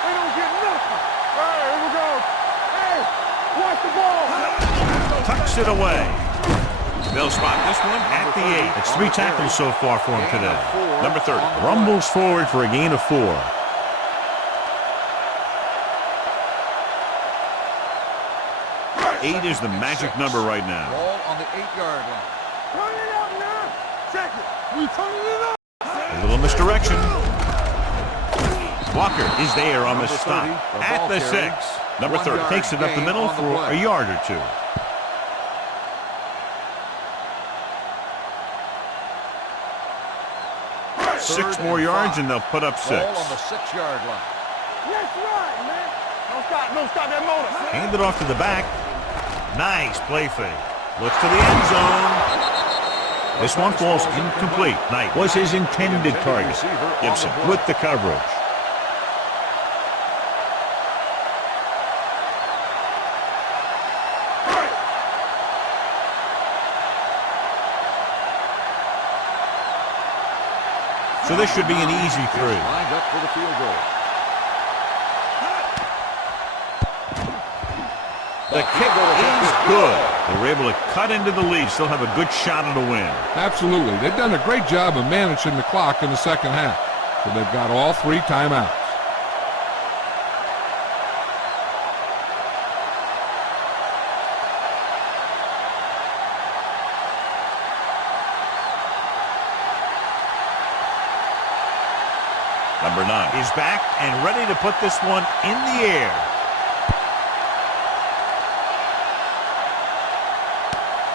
They don't get nothing. All right, here we go. Hey, watch the ball. Tucks it away. They'll spot this one at the 8. It's 3 tackles so far for him today. Number 30 rumbles forward for a gain of 4. 8 is the magic number right now. Ball on the 8-yard line. Turn it up now. Check it. We turning it up. A little misdirection. Walker is there on the stop at the 6. Number 30 takes it up the middle for a yard or 2. 6 more yards and they'll put up 6. Ball on the 6-yard line. That's right, man. Don't stop that motor. Hand it off to the back. Nice play fake. Looks to the end zone. This one falls incomplete. Knight was his intended target. Gibson with the coverage. So this should be an easy 3. Lined up for the field goal. The kick is good. They were able to cut into the lead, still have a good shot at a win. Absolutely. They've done a great job of managing the clock in the second half. So they've got all 3 timeouts. Number 9 is back and ready to put this one in the air.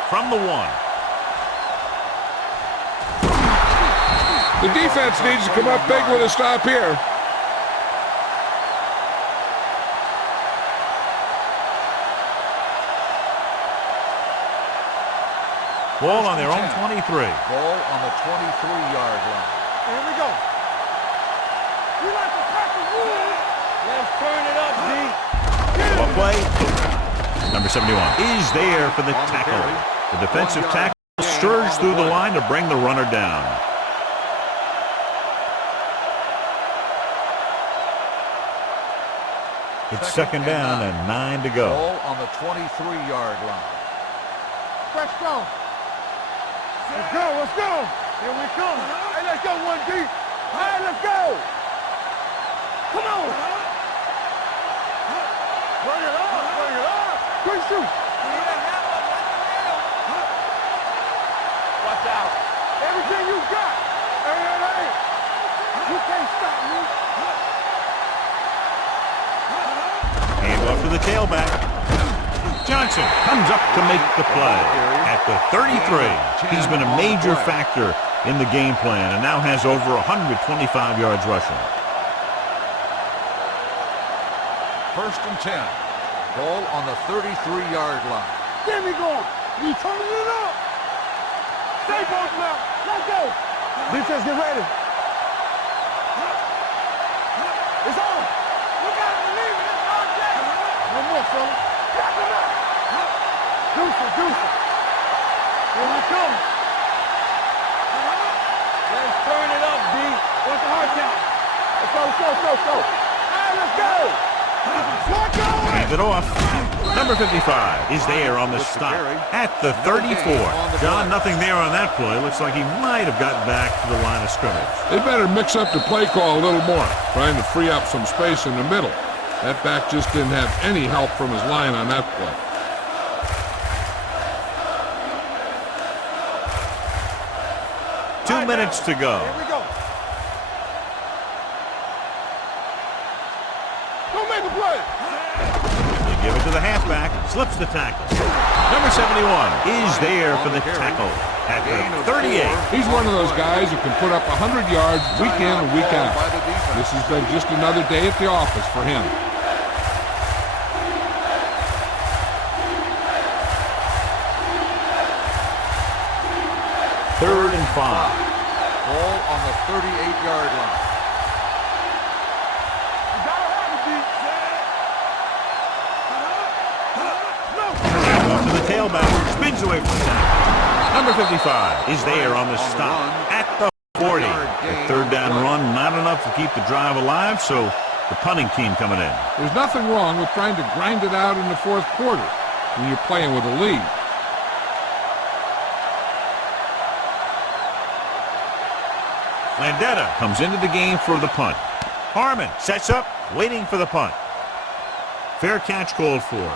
From the 1. The defense needs to come up big with a stop here. Ball on their own 23. Ball on the 23-yard line. Here we go. We like to pack the wood. Let's turn it up, D. What play? Number 71 is there for the tackle. The defensive tackle surged through the line to bring the runner down. It's second down and 9 to go. Ball on the 23-yard line. Fresh strong. Let's go, let's go. Here we come. Hey, let's go, 1D. Hey, let's go. Come on. Bring it up, bring it up. Quick shoot. Watch out. Everything you got. Hey. You can't stop me. Hand off to the tailback. Johnson comes up to make the play. At the 33, he's been a major factor in the game plan and now has over 125 yards rushing. First and 10. Ball on the 33-yard line. Get me going. You turning it up. Stay both now. Let's go. Defense, get ready. It's on. We got to believe it. It's on deck. One more, fella. Pack him up. Deuce it. Here we come. Let's turn it up, D. What's the hard count? Let's go. All right, let's go. Hand it off. Number 55 is there on the stop at the 34. John, nothing there on that play. Looks like he might have gotten back to the line of scrimmage. They better mix up the play call a little more, trying to free up some space in the middle. That back just didn't have any help from his line on that play. Two minutes to go. Here we go. Don't make a play. They give it to the halfback. Slips the tackle. Number 71 is there for the tackle at the 38. He's one of those guys who can put up 100 yards week in and week out. This has been just another day at the office for him. Third and 5. Ball on the 38-yard line. You gotta have it, D. Off to the tailback. Spins away from the tackle. Number 55 is there on the stop at the 40. The third down run, not enough to keep the drive alive, so the punting team coming in. There's nothing wrong with trying to grind it out in the fourth quarter when you're playing with a lead. Landetta comes into the game for the punt. Harmon sets up, waiting for the punt. Fair catch called for.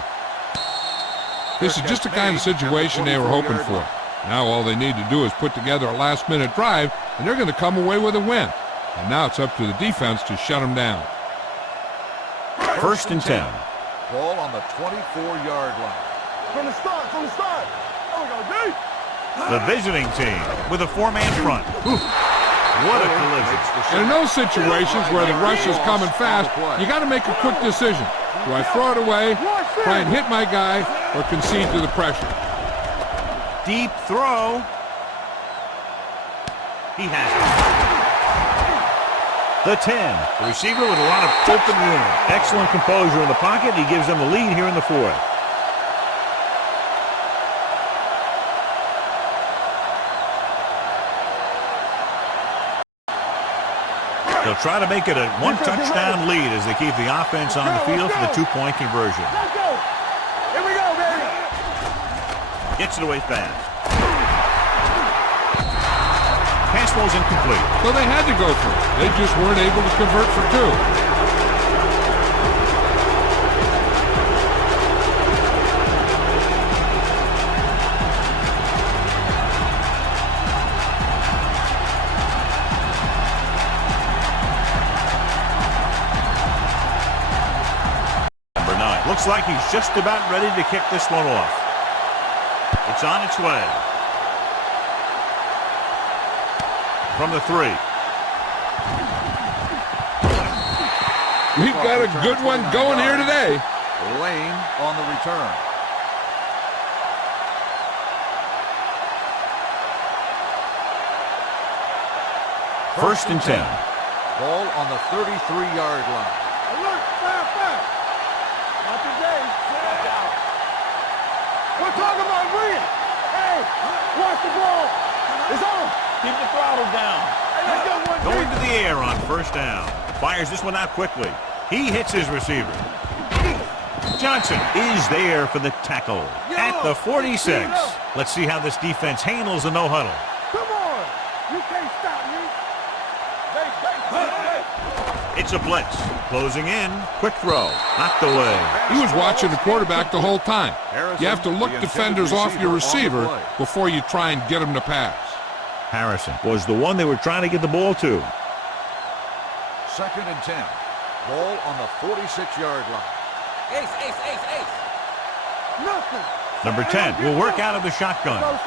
This is just the kind of situation they were hoping for. Now all they need to do is put together a last-minute drive, and they're going to come away with a win. And now it's up to the defense to shut them down. First and 10. Ball on the 24-yard line. From the start. There we go, D. The visiting team with a four-man front. Oof. What a collision. And in those situations where the rush is coming fast, you got to make a quick decision. Do I throw it away, try and hit my guy, or concede to the pressure? Deep throw. He has it. The 10. The receiver with a lot of open room. Excellent composure in the pocket. He gives them the lead here in the fourth. They'll try to make it a one-touchdown lead as they keep the offense on the field for the two-point conversion. Let's go. Here we go, baby. Gets it away fast. Pass ball's incomplete. So they had to go for it. They just weren't able to convert for two. Looks like he's just about ready to kick this one off. It's on its way. From the 3. We've got a good one going here today. Lane on the return. First and 10. Ball on the 33-yard line. Alert, fire. Not today. We're talking about win. Hey, watch the ball. It's on. Keep the throttle down. Going to the air on first down. Fires this one out quickly. He hits his receiver. Johnson is there for the tackle at the 46. Let's see how this defense handles the no-huddle. Come on. You can't stop me. It's a blitz. Closing in. Quick throw. Knocked away. He was watching the quarterback the whole time. You have to look defenders off your receiver before you try and get him to pass. Harrison was the one they were trying to get the ball to. Second and 10. Ball on the 46-yard line. Ace. Nothing. Number 10 will work out of the shotgun. Go.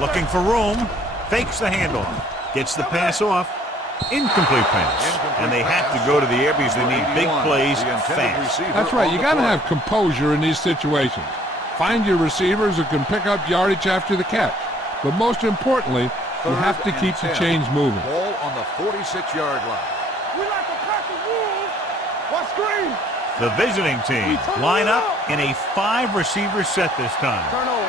Looking for room. Fakes the handoff. Gets the pass off. Incomplete pass. And they have to go to the air because they need big plays fast. That's right. You got to have composure in these situations. Find your receivers who can pick up yardage after the catch. But most importantly, you have to keep the chains moving. Ball on the 46-yard line. We like a pack of wolves. What screen? The visiting team line up in a 5-receiver set this time. Turn over.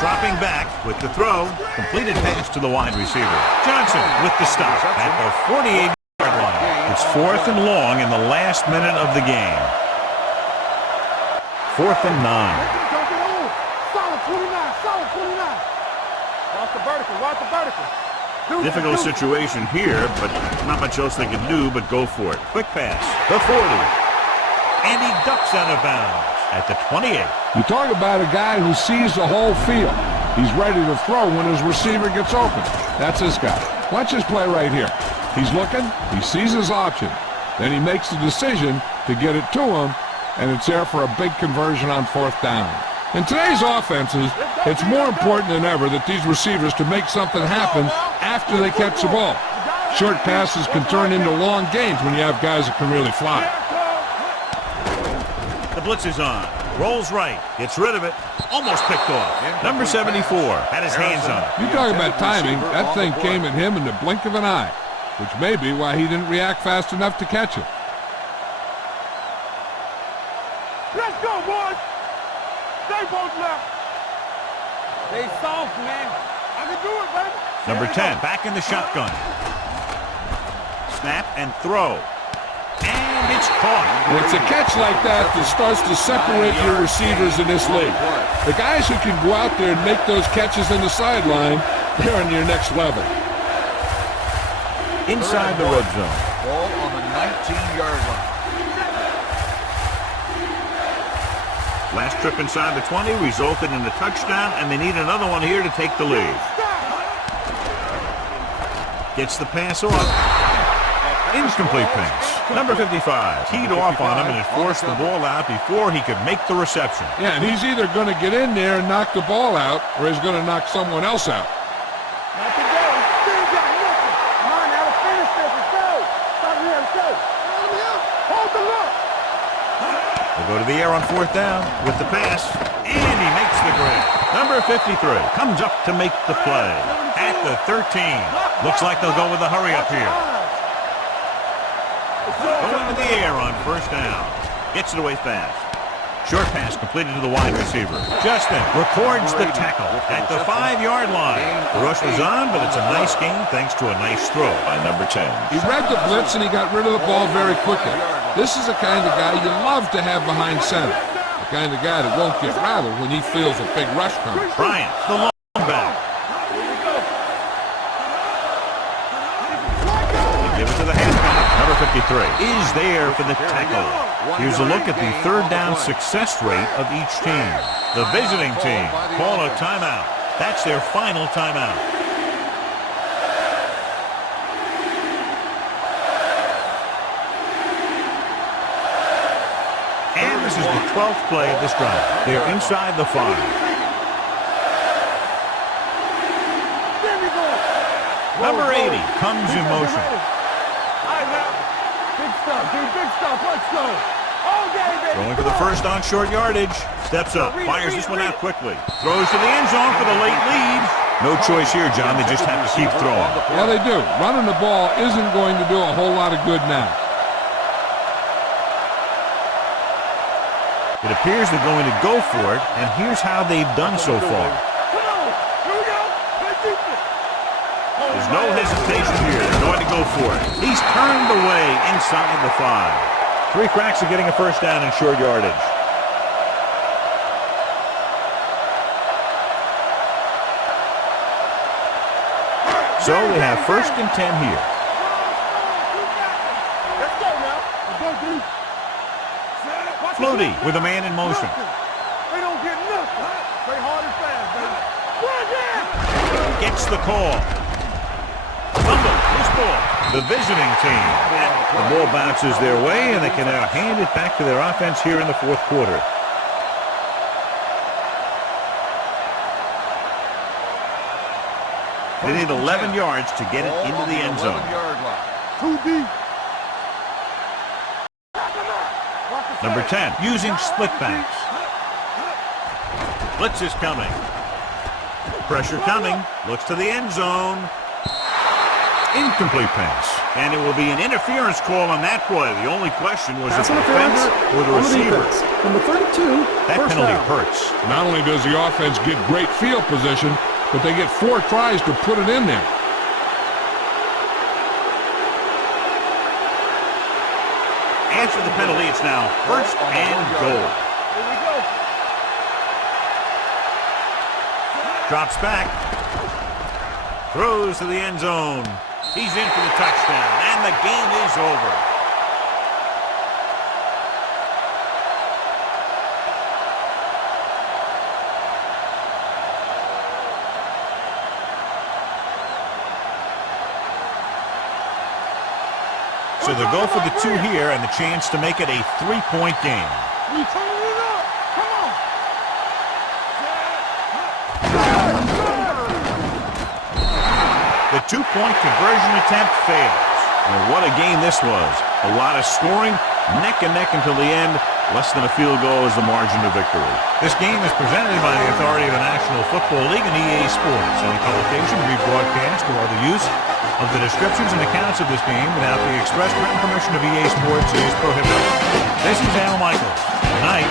Dropping back with the throw. Completed pass to the wide receiver. Johnson with the stop at the 48-yard line. It's 4th and long in the last minute of the game. 4th and 9. Solid 29. Watch the vertical. Difficult situation here, but not much else they can do but go for it. Quick pass. The 40. And he ducks out of bounds at the 28. You talk about a guy who sees the whole field. He's ready to throw when his receiver gets open. That's this guy. Watch this play right here. He's looking, he sees his option. Then he makes the decision to get it to him, and it's there for a big conversion on 4th down. In today's offenses, it's more important than ever that these receivers to make something happen after they catch the ball. Short passes can turn into long gains when you have guys that can really fly. The blitz is on. Rolls right. Gets rid of it. Almost picked off. Number 74 had his hands on it. You talk about timing, that thing came at him in the blink of an eye, which may be why he didn't react fast enough to catch it. Let's go, boys. They both left. They soft, man. I can do it, baby. Number 10 back in the shotgun. Snap and throw. And it's caught. And it's a catch like that that starts to separate your receivers in this league. The guys who can go out there and make those catches in the sideline, they're on your next level. Inside the red zone. Ball on the 19-yard line. Last trip inside the 20 resulted in a touchdown, and they need another one here to take the lead. Gets the pass off. Incomplete pass. Number 55 teed off on him and it forced the ball out before he could make the reception. Yeah, and he's either going to get in there and knock the ball out, or he's going to knock someone else out. Not today. Still got nothing. Come on, now let's finish this. Let's go. Stop here. Let's go. Hold the look. They go to the air on 4th down with the pass, and he makes the grab. Number 53 comes up to make the play at the 13. Looks like they'll go with a hurry up here. Going to the air on 1st down. Gets it away fast. Short pass completed to the wide receiver. Justin records the tackle at the 5-yard line. The rush was on, but it's a nice gain thanks to a nice throw by number 10. He read the blitz and he got rid of the ball very quickly. This is the kind of guy you love to have behind center. The kind of guy that won't get rattled when he feels a big rush coming. Bryant, the long back. They give it to the halfback. Number 53 is there for the tackle. Here's a look at the 3rd down success rate of each team. The visiting team call a timeout. That's their final timeout. And this is the 12th play of this drive. They're inside the 5. Number 80 comes in motion. stuff, D. Big stuff. Let's go. All day, baby. Going for the first on short yardage. Steps up, fires this one out quickly. Throws to the end zone for the late lead. No choice here, John. They just have to keep throwing. Yeah, they do. Running the ball isn't going to do a whole lot of good now. It appears they're going to go for it, and here's how they've done so far. Come on. Here we go. Play defense. There's no hesitation here. They're going to go for it. He's turned away inside the 5. 3 cracks at getting a first down in short yardage. So they have first and 10 here. Let's go now. Let's go, D. Flutie with a man in motion. They don't get nothing. Play hard and fast, baby. Run down. Gets the call. Fumble, loose ball. The visiting team. The ball bounces their way, and they can now hand it back to their offense here in the fourth quarter. They need 11 yards to get it into the end zone. 2 deep. Number 10, using split backs. Blitz is coming. Pressure coming. Looks to the end zone. Incomplete pass. And it will be an interference call on that play. The only question was if the defense or the receiver. Number 32, That penalty hurts. Not only does the offense get great field position, but they get 4 tries to put it in there. After the penalty, it's now first and goal. Here we go. Drops back. Throws to the end zone. He's in for the touchdown, and the game is over. So they'll go for the 2 here and the chance to make it a 3-point game. We turning it up. Come on. The 2-point conversion attempt fails. And what a game this was. A lot of scoring, neck and neck until the end. Less than a field goal is the margin of victory. This game is presented by the authority of the National Football League and EA Sports. Any publication, rebroadcast, or other use of the descriptions and accounts of this game without the express written permission of EA Sports is prohibited. This is Al Michaels. Good night.